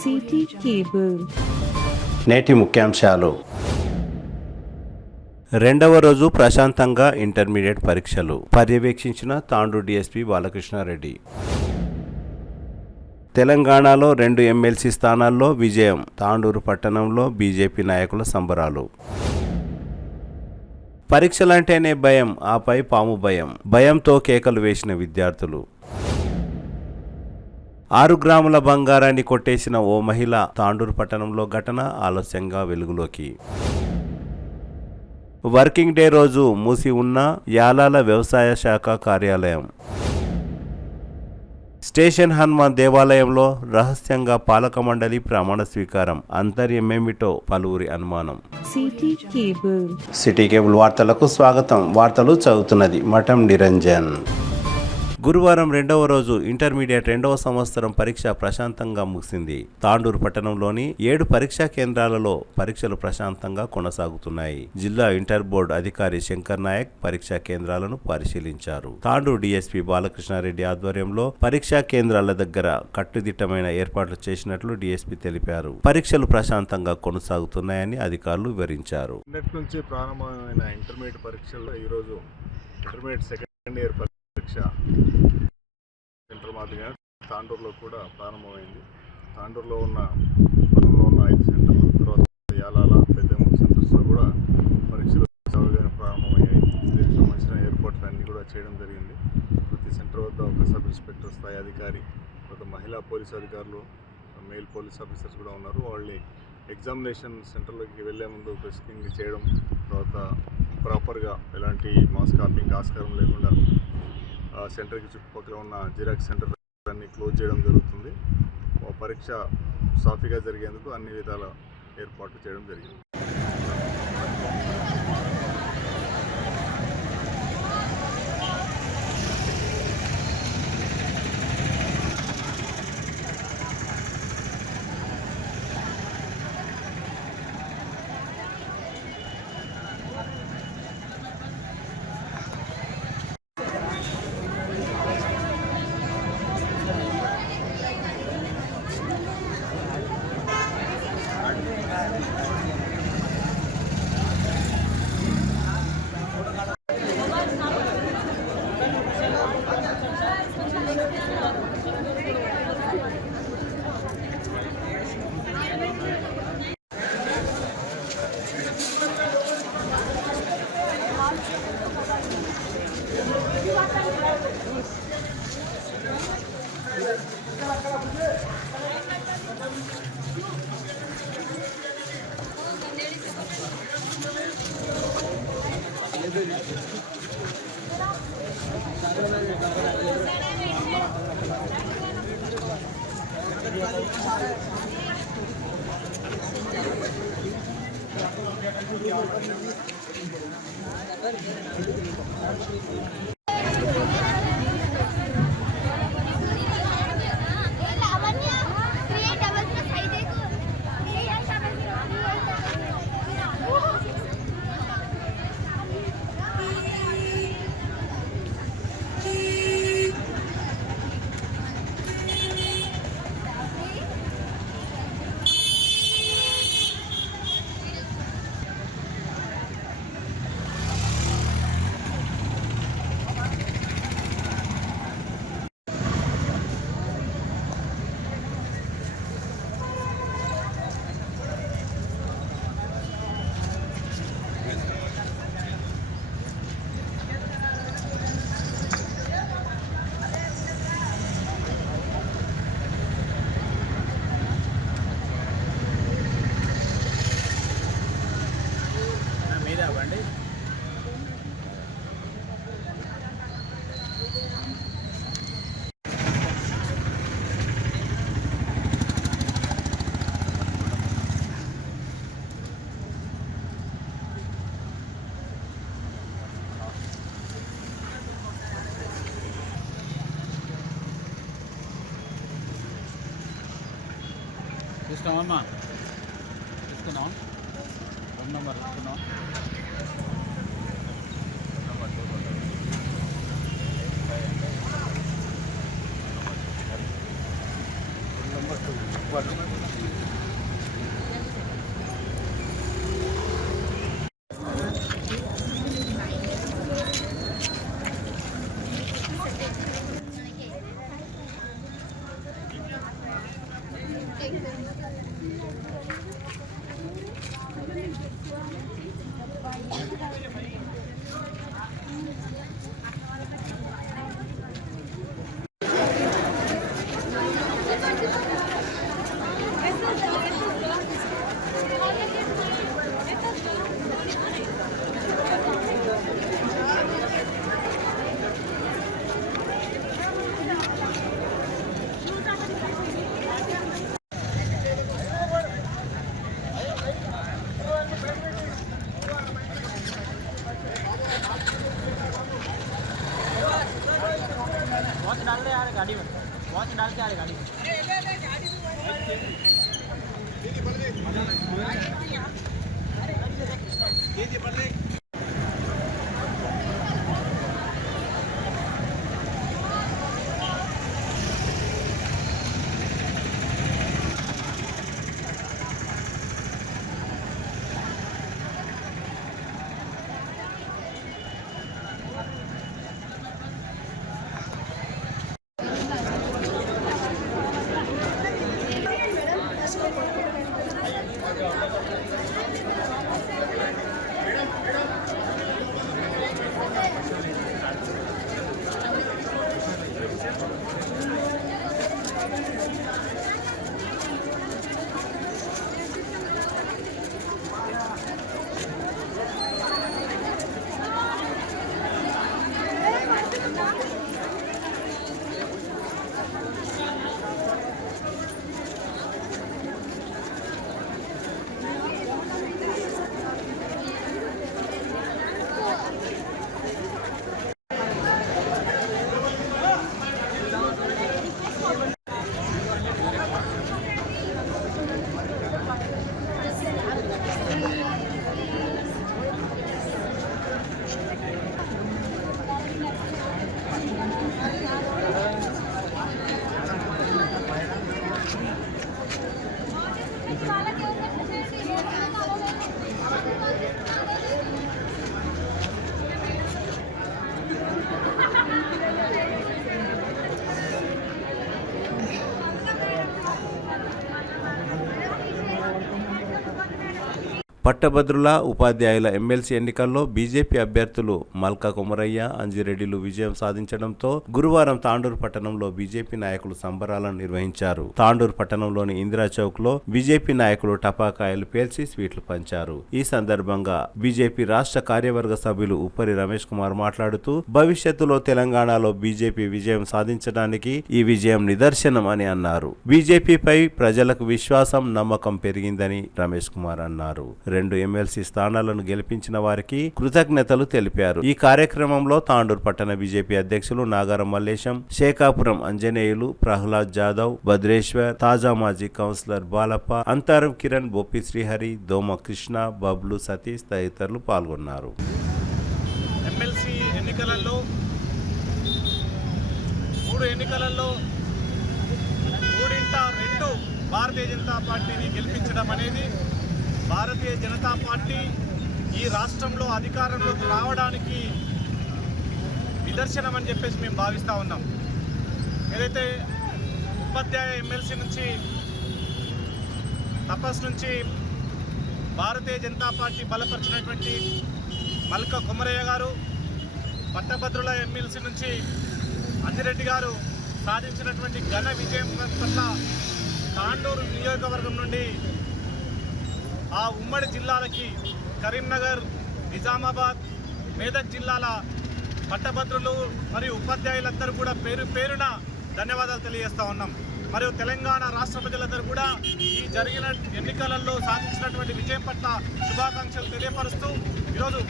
City cable. నేటి ముఖ్యాంశాలు. రెండవ రోజు ప్రశాంతంగా ఇంటర్మీడియట్ పరీక్షలు పర్యవేక్షించిన తాండూరు డీఎస్పీ బాలకృష్ణారెడ్డి. తెలంగాణలో 2 ఎమ్మెల్సీ స్థానాల్లో విజయం. తాండూరు పట్టణంలో బీజేపీ నాయకుల సంబరాలు. పరీక్షలంటేనే భయం, ఆపై పాము భయం. భయంతో కేకలు వేసిన విద్యార్థులు. 6 గ్రాముల బంగారాన్ని కొట్టేసిన ఓ మహిళ. తాండూరు పట్టణంలో ఘటన ఆలస్యంగా వెలుగులోకి. వర్కింగ్ డే రోజు మూసి ఉన్న యాలాల వ్యవసాయ శాఖ కార్యాలయం. స్టేషన్ హనుమాన్ దేవాలయంలో రహస్యంగా పాలక మండలి ప్రమాణ స్వీకారం. అంతర్యమేమిటో పలువురి అనుమానం. సిటీ కేబుల్ వార్తలకు స్వాగతం. వార్తలు చదువుతున్నది మఠం నిరంజన్. గురువారం రెండవ రోజు ఇంటర్మీడియట్ 2వ సంవత్సరం పరీక్ష ప్రశాంతంగా ముగిసింది. తాండూరు పట్టణంలోని 7 పరీక్షా కేంద్రాలలో పరీక్షలు ప్రశాంతంగా కొనసాగుతున్నాయి. జిల్లా ఇంటర్ బోర్డు అధికారి శంకర్ నాయక్ పరీక్షా కేంద్రాలను పరిశీలించారు. తాండూరు డీఎస్పీ బాలకృష్ణారెడ్డి ఆధ్వర్యంలో పరీక్షా కేంద్రాల దగ్గర కట్టుదిట్టమైన ఏర్పాట్లు చేసినట్లు డీఎస్పీ తెలిపారు. పరీక్షలు ప్రశాంతంగా కొనసాగుతున్నాయని అధికారులు వివరించారు. నుంచి ప్రారంభమైన ఇంటర్మీడియట్ పరీక్షల్లో ఈరోజు ఇంటర్మీడియట్ సెకండ్ ఇయర్ పరీక్ష సెంటర్ మాదిరిగా తాండూరులో కూడా ప్రారంభమైంది. తాండూరులో ఉన్న 5 సెంటర్లు, తర్వాత యాలాల, పెద్దమూరు సెంటర్స్లో కూడా పరీక్షలు సౌకర్యంగా ప్రారంభమయ్యాయి. దీనికి సంబంధించిన ఏర్పాట్లు అన్నీ కూడా చేయడం జరిగింది. ప్రతి సెంటర్ వద్ద ఒక సబ్ ఇన్స్పెక్టర్ స్థాయి అధికారి, తర్వాత మహిళా పోలీసు అధికారులు, మేల్ పోలీస్ ఆఫీసర్స్ కూడా ఉన్నారు. వాళ్ళని ఎగ్జామినేషన్ సెంటర్లోకి వెళ్లే ముందు ప్రెస్కింగ్ చేయడం, తర్వాత ప్రాపర్గా ఎలాంటి మాస్ కాపింగ్ ఆస్కారం లేకుండా సెంటర్కి చుట్టుపక్కల ఉన్న జిరాక్స్ సెంటర్ అన్ని క్లోజ్ చేయడం జరుగుతుంది. పరీక్ష సాఫీగా జరిగేందుకు అన్ని విధాల ఏర్పాట్లు చేయడం జరిగింది. తీసుకున్నామమ్మా, తీసుకున్నాం. 1 నెంబర్ తీసుకున్నాం. నెంబర్ 2 वॉच डाल के आ रही गाड़ी పట్టభద్రుల ఉపాధ్యాయుల ఎమ్మెల్సీ ఎన్నికల్లో బీజేపీ అభ్యర్థులు మల్కా కొమరయ్య, అంజిరెడ్డిలు విజయం సాధించడంతో గురువారం తాండూరు పట్టణంలో బీజేపీ నాయకులు సంబరాలను నిర్వహించారు. తాండూరు పట్టణంలోని ఇందిరా చౌక్ లో బీజేపీ నాయకులు టపాకాయలు పేల్చి స్వీట్లు పంచారు. ఈ సందర్భంగా బీజేపీ రాష్ట్ర కార్యవర్గ సభ్యులు ఉప్పరి రమేష్ కుమార్ మాట్లాడుతూ భవిష్యత్తులో తెలంగాణలో బీజేపీ విజయం సాధించడానికి ఈ విజయం నిదర్శనం అని అన్నారు. బీజేపీపై ప్రజలకు విశ్వాసం, నమ్మకం పెరిగిందని రమేష్ కుమార్ అన్నారు. 2 ఎమ్మెల్సీ స్థానాలను గెలిపించిన వారికి కృతజ్ఞతలు తెలిపారు. ఈ కార్యక్రమంలో తాండూరు పట్టణ బీజేపీ అధ్యక్షులు నాగారం మల్లేశం, శేఖాపురం అంజనేయులు, ప్రహ్లాద్ జాదవ్, భద్రేశ్వర్, తాజా మాజీ కౌన్సిలర్ బాలప్ప, అంతారం కిరణ్, బొప్పి శ్రీహరి, దోమ కృష్ణ, బబ్లు సతీష్ తదితరులు పాల్గొన్నారు. ఎమ్మెల్సీ ఎన్నికలలో 3 ఎన్నికలలో 3 భారతీయ జనతా పార్టీని గెలిపించడం అనేది భారతీయ జనతా పార్టీ ఈ రాష్ట్రంలో అధికారంలోకి రావడానికి నిదర్శనం అని చెప్పేసి మేము భావిస్తూ ఉన్నాం. ఏదైతే ఉపాధ్యాయ ఎమ్మెల్సీ నుంచి తపస్ నుంచి భారతీయ జనతా పార్టీ బలపరిచినటువంటి మల్కా కొమరయ్య గారు, పట్టభద్రుల ఎమ్మెల్సీ నుంచి అంజిరెడ్డి గారు సాధించినటువంటి ఘన విజయం పట్ల తాండూరు నియోజకవర్గం నుండి ఆ ఉమ్మడి జిల్లాలకి కరీంనగర్, నిజామాబాద్, మేదక్ జిల్లాల పట్టభద్రులు మరియు ఉపాధ్యాయులందరూ కూడా పేరున ధన్యవాదాలు తెలియజేస్తూ ఉన్నాం. మరియు తెలంగాణ రాష్ట్ర ప్రజలందరూ కూడా ఈ జరిగిన ఎన్నికలలో సాధించినటువంటి విజయం పట్ల శుభాకాంక్షలు తెలియపరుస్తూ ఈరోజు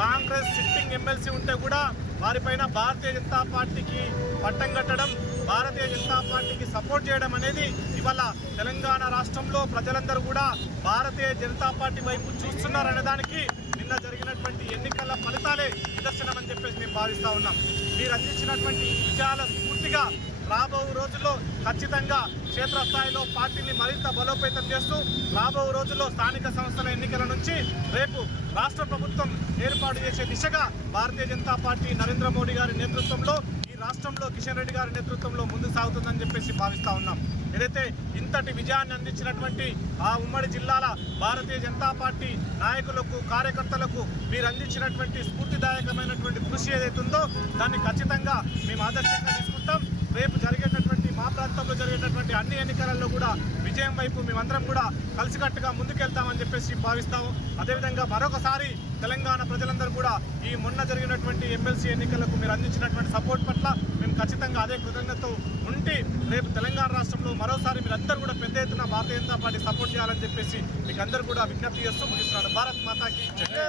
కాంగ్రెస్ సిట్టింగ్ ఎమ్మెల్సీ ఉంటే కూడా వారిపైన భారతీయ జనతా పార్టీకి పట్టం కట్టడం, భారతీయ జనతా పార్టీకి సపోర్ట్ చేయడం అనేది ఇవాళ తెలంగాణ రాష్ట్రంలో ప్రజలందరూ కూడా భారతీయ జనతా పార్టీ వైపు చూస్తున్నారనే దానికి నిన్న జరిగినటువంటి ఎన్నికల ఫలితాలే నిదర్శనం అని చెప్పేసి మేము భావిస్తూ ఉన్నాం. మీరు అందించినటువంటి విజయాల స్ఫూర్తిగా రాబో రోజుల్లో ఖచ్చితంగా క్షేత్రస్థాయిలో పార్టీని మరింత బలోపేతం చేస్తూ రాబో రోజుల్లో స్థానిక సంస్థల ఎన్నికల నుంచి రేపు రాష్ట్ర ప్రభుత్వం ఏర్పాటు చేసే దిశగా భారతీయ జనతా పార్టీ నరేంద్ర మోడీ గారి నేతృత్వంలో ఈ రాష్ట్రంలో కిషన్ రెడ్డి గారి నేతృత్వంలో ముందుకు సాగుతుందని చెప్పేసి భావిస్తూ ఉన్నాం. ఏదైతే ఇంతటి విజయాన్ని అందించినటువంటి ఆ ఉమ్మడి జిల్లాల భారతీయ జనతా పార్టీ నాయకులకు, కార్యకర్తలకు మీరు అందించినటువంటి స్ఫూర్తిదాయకమైనటువంటి కృషి ఏదైతుందో దాన్ని ఖచ్చితంగా మేము ఆదర్శంగా తీసుకుంటాం. రేపు జరిగేటటువంటి మా ప్రాంతంలో జరిగేటటువంటి అన్ని ఎన్నికలలో కూడా విజయం వైపు మేమందరం కూడా కలిసికట్టుగా ముందుకెళ్తామని చెప్పేసి భావిస్తాము. అదేవిధంగా మరొకసారి తెలంగాణ ప్రజలందరూ కూడా ఈ మొన్న జరిగినటువంటి ఎమ్మెల్సీ ఎన్నికలకు మీరు అందించినటువంటి సపోర్ట్ పట్ల మేము ఖచ్చితంగా అదే కృతజ్ఞతతో ఉండి రేపు తెలంగాణ రాష్ట్రంలో మరోసారి మీరందరూ కూడా పెద్ద ఎత్తున భారతీయ జనతా పార్టీ సపోర్ట్ చేయాలని చెప్పేసి మీకు అందరూ కూడా విజ్ఞప్తి చేస్తూ ముగిస్తున్నాను. భారత్ మాతాకి జై.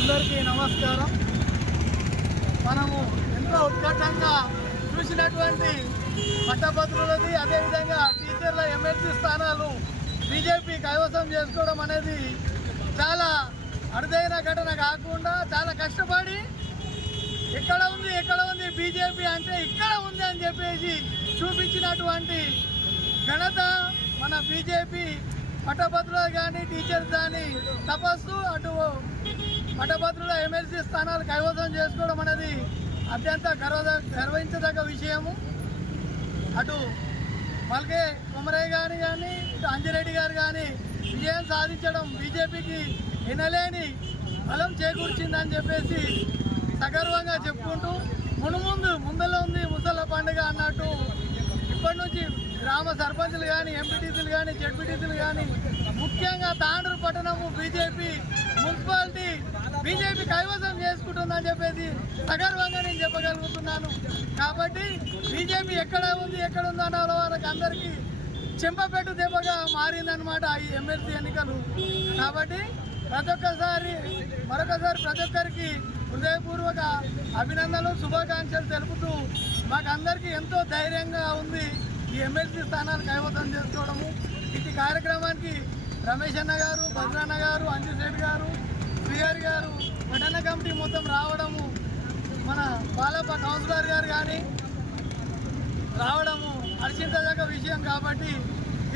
అందరికీ నమస్కారం. మనము ఎంతో ఉత్కటంగా చూసినటువంటి పట్టభద్రులది, అదేవిధంగా టీచర్ల ఎమ్మెల్సీ స్థానాలు బీజేపీ కైవసం చేసుకోవడం అనేది చాలా అరుదైన ఘటన కాకుండా చాలా కష్టపడి ఎక్కడ ఉంది బీజేపీ అంటే ఇక్కడ ఉంది అని చెప్పేసి చూపించినటువంటి ఘనత మన బీజేపీ పట్టభద్రులు కానీ టీచర్స్ కానీ తపస్సు అటు పట్టభద్రుల ఎమ్మెల్సీ స్థానాలు కైవసం చేసుకోవడం అనేది అత్యంత గర్వించదగ్గ విషయము. అటు మల్కే కొమరయ్య గారు కానీ ఇటు అంజిరెడ్డి గారు కానీ విజయం సాధించడం బీజేపీకి వినలేని బలం చేకూర్చిందని చెప్పేసి సగర్వంగా చెప్పుకుంటూ ముందులో ఉంది ముసళ్ళ పండుగ అన్నట్టు ఇప్పటి నుంచి గ్రామ సర్పంచులు కానీ ఎంపీటీసీలు కానీ జెడ్పీటీసీలు కానీ ముఖ్యంగా తాండూరు పట్టణము బీజేపీ మున్సిపాలిటీ బీజేపీ కైవసం చేసుకుంటుందని చెప్పేసి సగర్వంగా నేను చెప్పగలుగుతున్నాను. కాబట్టి బీజేపీ ఎక్కడ ఉందన్న వాళ్ళకి అందరికీ చెంపపెట్టు దెబ్బగా మారిందనమాట ఈ ఎమ్మెల్సీ ఎన్నికలు. కాబట్టి మరొకసారి ప్రతి ఒక్కరికి హృదయపూర్వక అభినందనలు శుభాకాంక్షలు తెలుపుతూ మాకందరికీ ఎంతో ధైర్యంగా ఉంది ఈ ఎమ్మెల్సీ స్థానాలు కైవసం చేసుకోవడము. ఇటు కార్యక్రమానికి రమేష్ అన్న గారు, భద్రన్న గారు, అంజుశెట్టి గారు, శ్రీహరి గారు, పట్టణ కమిటీ మొత్తం రావడము, మన బాలప్ప కౌన్సిలర్ గారు కానీ రావడము హర్షించదగ్గ విషయం. కాబట్టి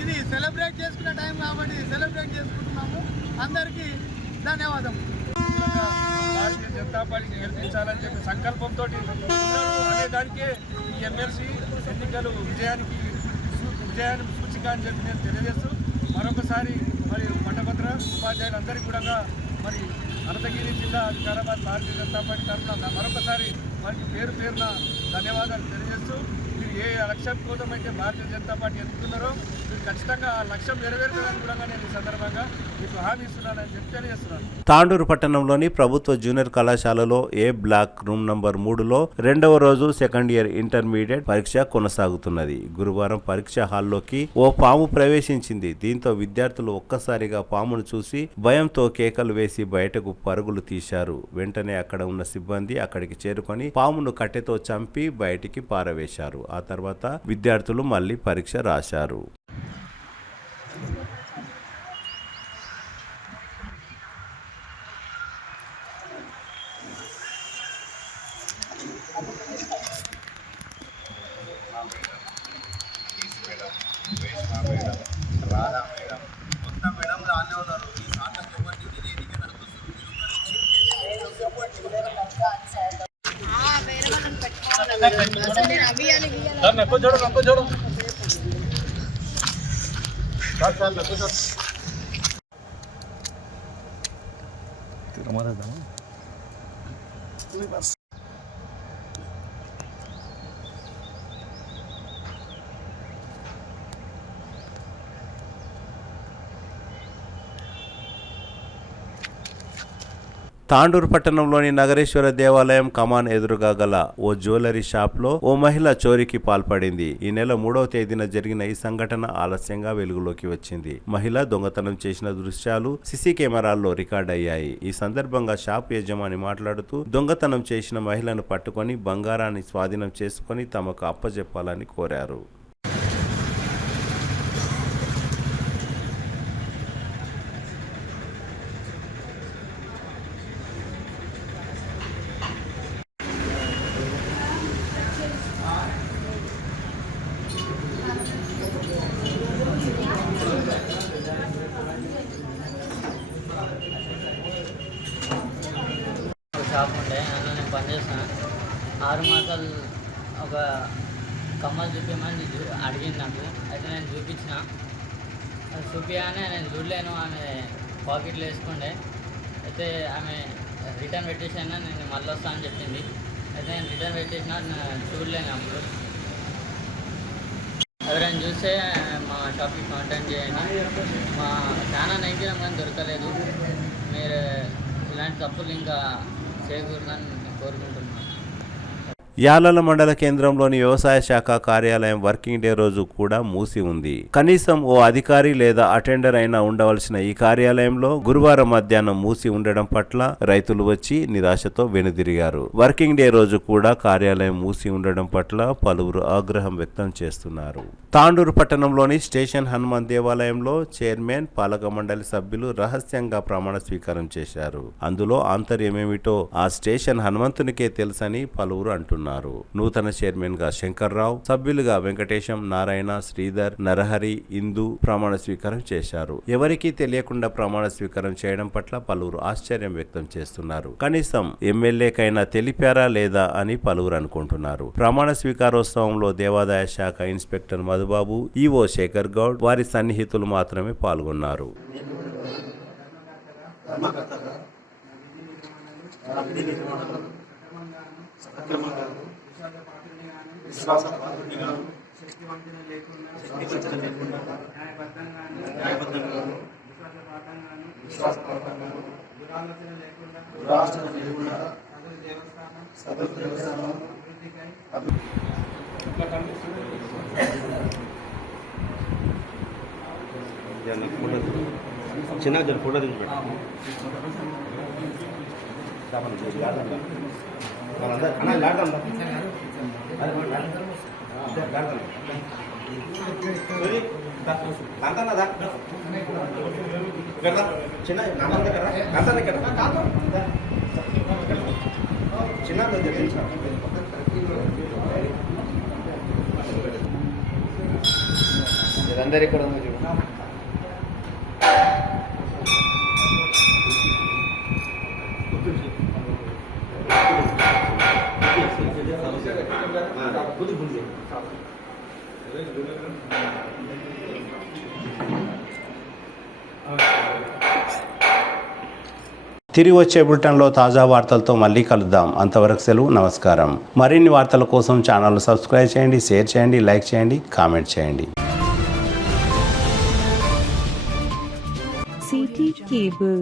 ఇది సెలబ్రేట్ చేసుకునే టైం కాబట్టి సెలబ్రేట్ చేసుకుంటున్నాము. అందరికీ ధన్యవాదాలు. భారతీయ జనతా పార్టీకి గెలిపించాలని చెప్పి సంకల్పంతో అనే దానికే ఈ ఎమ్మెల్సీ ఎన్నికలు విజయానికి సూచిక అని చెప్పి నేను తెలియజేస్తూ మరొకసారి మరి పట్టభద్ర ఉపాధ్యాయులందరికీ కూడా మరి అనంతగిరి జిల్లా వికారాబాద్ భారతీయ జనతా పార్టీ తరఫున మరొకసారి వారికి పేరున ధన్యవాదాలు తెలియజేస్తూ మీరు ఏ లక్ష్యం కోసం అయితే భారతీయ జనతా పార్టీ ఎన్నుకున్నారో మీరు ఖచ్చితంగా ఆ లక్ష్యం నెరవేరుతుందని కూడా నేను ఈ సందర్భంగా మీకు హామీ ఇస్తున్నానని చెప్పి తెలియజేస్తున్నాను. తాండూరు పట్టణంలోని ప్రభుత్వ జూనియర్ కళాశాలలో ఏ బ్లాక్ రూమ్ నంబర్ 3లో 2వ రోజు సెకండ్ ఇయర్ ఇంటర్మీడియట్ పరీక్ష కొనసాగుతున్నది. గురువారం పరీక్ష హాల్లోకి ఓ పాము ప్రవేశించింది. దీంతో విద్యార్థులు ఒక్కసారిగా పామును చూసి భయంతో కేకలు వేసి బయటకు పరుగులు తీశారు. వెంటనే అక్కడ ఉన్న సిబ్బంది అక్కడికి చేరుకొని పామును కట్టెతో చంపి బయటికి పారవేశారు. ఆ తర్వాత విద్యార్థులు మళ్ళీ పరీక్ష రాశారు. తాండూరు పట్టణంలోని నగరేశ్వర దేవాలయం కమాన్ ఎదురుగా గల ఓ జ్యువెలరీ షాప్లో ఓ మహిళ చోరీకి పాల్పడింది. ఈ నెల 3వ తేదీన జరిగిన ఈ సంఘటన ఆలస్యంగా వెలుగులోకి వచ్చింది. మహిళ దొంగతనం చేసిన దృశ్యాలు సీసీ కెమెరాల్లో రికార్డ్ అయ్యాయి. ఈ సందర్భంగా షాప్ యజమాని మాట్లాడుతూ దొంగతనం చేసిన మహిళను పట్టుకొని బంగారాన్ని స్వాధీనం చేసుకొని తమకు అప్పజెప్పాలని కోరారు. షాప్ ఉండే అందులో నేను పనిచేసిన 6 మాసాలు ఒక కమ్మలు చూపించమని అడిగింది నాకు. అయితే నేను చూపించిన చూపించగానే నేను చూడలేను, ఆమె పాకెట్లో వేసుకుండే. అయితే ఆమె రిటర్న్ పెట్టేసాను, నేను మళ్ళీ వస్తా అని చెప్పింది. అయితే నేను రిటర్న్ పెట్టేసిన చూడలేను. అప్పుడు ఎవరైనా చూస్తే మా షాప్కి కాంటాక్ట్ చేయండి. మా చాలా నైపుణ్యం కానీ దొరకలేదు. మీరు ఇలాంటి తప్పులు ఇంకా చేయకూడదని కోరుకుంటున్నాను. యాలల మండల కేంద్రంలోని వ్యవసాయ శాఖ కార్యాలయం వర్కింగ్ డే రోజు కూడా మూసి ఉంది. కనీసం ఓ అధికారి లేదా అటెండర్ అయినా ఉండవలసిన ఈ కార్యాలయంలో గురువారం మధ్యాహ్నం మూసి ఉండడం పట్ల రైతులు వచ్చి నిరాశతో వెనుదిరిగారు. వర్కింగ్ డే రోజు కూడా కార్యాలయం మూసి ఉండడం పట్ల పలువురు ఆగ్రహం వ్యక్తం చేస్తున్నారు. తాండూరు పట్టణంలోని స్టేషన్ హనుమాన్ దేవాలయంలో చైర్మన్, పాలక మండలి సభ్యులు రహస్యంగా ప్రమాణ స్వీకారం చేశారు. అందులో ఆంతర్యమేమిటో ఆ స్టేషన్ హనుమంతునికే తెలుసని పలువురు అంటున్నారు. నూతన చైర్మన్ గా శంకర్రావు, సభ్యులుగా వెంకటేశం, నారాయణ, శ్రీధర్, నరహరి, ఇందు ప్రమాణ స్వీకారం చేశారు. ఎవరికీ తెలియకుండా ప్రమాణ స్వీకారం చేయడం పట్ల పలువురు ఆశ్చర్యం వ్యక్తం చేస్తున్నారు. కనీసం ఎమ్మెల్యేకైనా తెలిపారా లేదా అని పలువురు అనుకుంటున్నారు. ప్రమాణ స్వీకారోత్సవంలో దేవాదాయ శాఖ ఇన్స్పెక్టర్ మధుబాబు, ఈవో శేఖర్ గౌడ్, వారి సన్నిహితులు మాత్రమే పాల్గొన్నారు. చిన్న ఫోటో దించి అందరు ఇక్కడ ఉంది చూడు. తిరిగి వచ్చే బులెటిన్లో తాజా వార్తలతో మళ్ళీ కలుద్దాం. అంతవరకు సెలవు, నమస్కారం. మరిన్ని వార్తల కోసం ఛానల్ సబ్స్క్రైబ్ చేయండి, షేర్ చేయండి, లైక్ చేయండి, కామెంట్ చేయండి. CT Cable.